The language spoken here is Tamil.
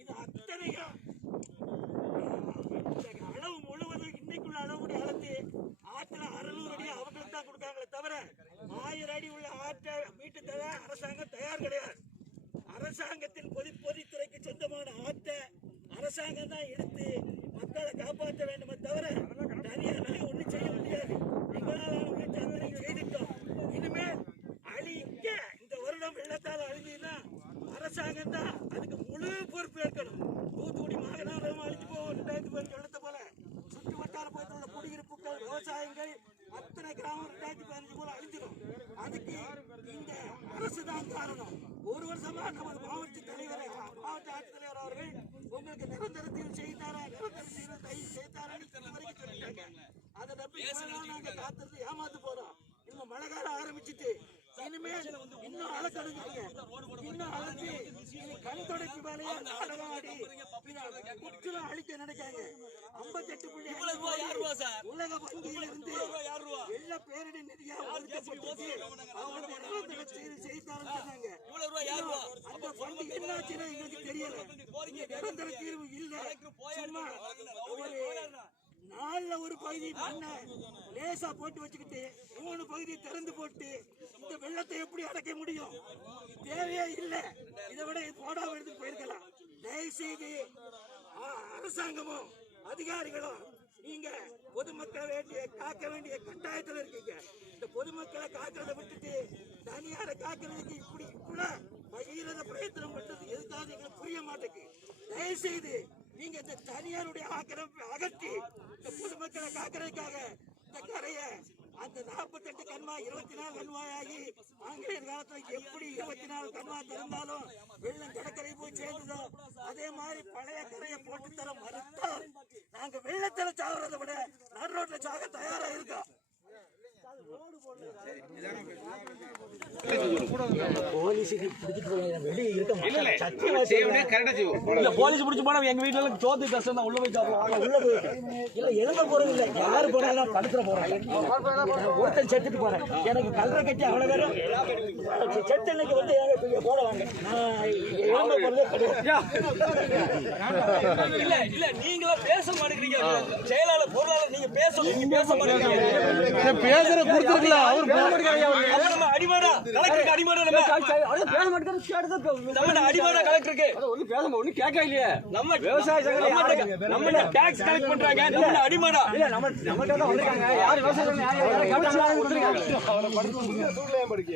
இது அத்தனையும். அளவு முழுவதும் இன்னைக்குள்ள அளவுடைய அளத்து ஆற்றுல அறுநூறு அடி அவங்களுக்கு தான் கொடுக்காங்களே தவிர ஆயிரம் அடி உள்ள ஆற்றை மீட்டு தர அரசாங்கம் தயார் கிடையாது. அரசாங்கத்தின் பொது பொதுத்துறைக்கு சொந்தமான ஆற்றை அரசாங்கம் தான் எடுத்து அரசாங்கம் தான் அதுக்கு முழு பொறுப்பு ஏற்கணும். தூத்துக்குடி மாநகரம் அழிஞ்சு போகும் ரெண்டாயிரத்தி பதினஞ்சு வெள்ளத்தை போல. சுற்று வட்டார பகுதியில் உள்ள குடியிருப்புகள் விவசாயங்கள் அத்தனை கிராமம் ரெண்டாயிரத்தி பதினஞ்சு போல அழிஞ்சிடும். அதுக்கு இந்த அரசு தான் காரணம். ஒரு வருஷமா நமது மாவட்ட தலைவர் மாவட்ட ஆட்சித்தலைவர் அவர்கள் உங்களுக்கு நிரந்தரத்தில் செய்தாரா நிரந்தர செய்த தயவு செய்தாரா அதை நம்பி நாங்க காத்திருந்து ஏமாத்து போறோம். இன்னும் மழை காலம் ஆரம்பிச்சிட்டு இனிமேல் இன்னும் அளக்கணுங்க இன்னும் இனி கண் தொடர்ச்சி வேலையா பின்ன முற்றிலும் அழிக்க நினைக்காங்க ஐம்பத்தெட்டு புள்ளி உலக வங்கியிலிருந்து வெள்ள பேரிடர் நிதியா ஒதுக்கப்பட்டு அவங்க நிரந்தர செய்தி செய்தாரன்னு சொன்னாங்க. அந்த வங்கி என்னாச்சுன்னு எங்களுக்கு தெரியல. நிரந்தர தீர்வு இல்ல சும்மா ஒரு நாலுல ஒரு பகுதி மண்ணை லேசா போட்டு வச்சுக்கிட்டு மூணு பகுதி திறந்து போட்டு இந்த வெள்ளத்தை எப்படி அடைக்க முடியும்? தேவையே இல்லை. இதை விட இது போடாம எடுத்து போயிருக்கலாம். தயவு செய்து அரசாங்கமும் அதிகாரிகளும் நீங்க பொதுமக்களை வேண்டிய காக்க வேண்டிய கட்டாயத்தில் இருக்கீங்க. இந்த பொதுமக்களை காக்கிறத விட்டுட்டு தனியாரை காக்கிறதுக்கு இப்படி கூட பகீரத பிரயத்தனம் பண்றது எதுக்காக எங்களுக்கு புரிய மாட்டேங்குது. தயவு செய்து நீங்க இந்த தனியாருடைய ஆக்கிரமிப்பை அகற்றி இந்த பொதுமக்களை காக்கிறதுக்காக இந்த கரையை அந்த நாற்பத்தெட்டு கண்மா இருபத்தி நாலு கண்மாயாகி ஆங்கிலேயர் காலத்துல எப்படி இருபத்தி நாலு கண்மா திறந்தாலும் வெள்ளம் கடற்கரை போய் சேர்ந்ததோ அதே மாதிரி பழைய கரையை போட்டு தர மறுத்தால் நாங்க வெள்ளத்துல சாகுறத விட நடு ரோட்ல சாக தயாரா இருக்கோம். இல்ல போலீஸ் பிடிச்சு போனா எங்க வீட்டுல சோத்து கஷ்டம் தான் உள்ள போய் சாப்பிடலாம் உள்ள போயிட்டு இல்ல எழுத போறது இல்ல யாரு போனாலும் படுத்துற போறேன் ஒருத்தர் செத்துட்டு போறேன் எனக்கு கல்ற கட்டி அவ்வளவு பேரும் செத்து இன்னைக்கு வந்து எங்க போடுவாங்க எழுத போறதே கிடையாது இல்ல இல்ல நீங்களா பேச மாட்டேங்கிறீங்க. செயலாளர் பொருளாளர் நீங்க பேச நீங்க பேச மாட்டேங்கிறீங்க. பேசுற கொடுத்துருக்க அவர் நம்ம அடிமாடா கலெக்டருக்கு அடிமாடா நம்ம. பேச மாட்டேங்கிறது நம்ம அடிமாடா கலெக்டருக்கு? ஒன்னும் பேச ஒன்னும் கேட்க இல்லையே. நம்ம விவசாய நம்ம டாக்ஸ் கலெக்ட் பண்றாங்க. நம்ம அடிமாடா? இல்ல நம்ம தான் வந்திருக்காங்க. யார் படிக்க.